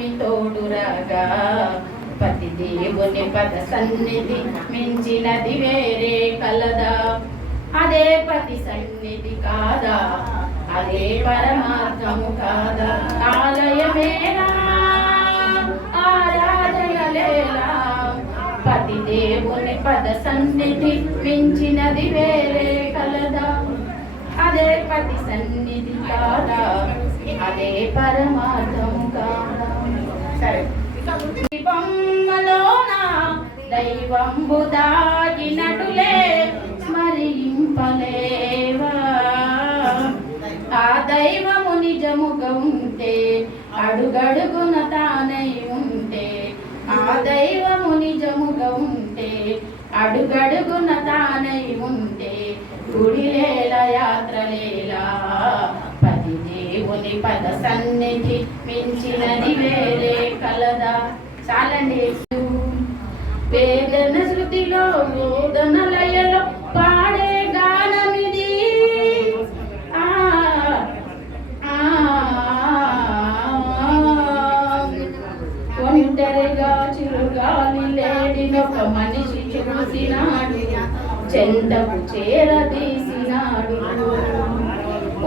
స్వామి తోడురాగా పతి దేవుని పద సన్నిధి మించినది వేరే కలదా. అదే పతి సన్నిధి కాదా? అదే పరమార్థము కాదా? ఆలయమేనా ఆరాధనలేలా పతి దేవుని పద సన్నిధి మించినది వేరే కలదా? అదే పతి సన్నిధి కాదా? అదే పరమార్థము దైవంబు దాగినటులే స్మరింపలేవా? ఆ దైవము నిజముగా ఉంటే అడుగడుగున తానై ఉంటే ఆ దైవము నిజముగా ఉంటే అడుగడుగున తానై ఉంటే గుడిలేల యాత్రలేలా పది దేవుని పద సన్నిధి మించినది వేరే కలదా? చాలండి. వేదన శృతిలో మూదన లయలో పాడే గానమిది. ఒంటరిగా చిరుగాలి లేడినొక మనిషి చూసినాడు. చెంతకు చేరదీసినాడు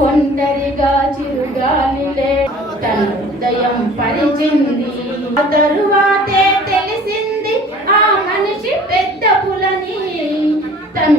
ఒంటరిగా చిరుగాలి లే తన హృదయం పరిచింది. తరువాత tan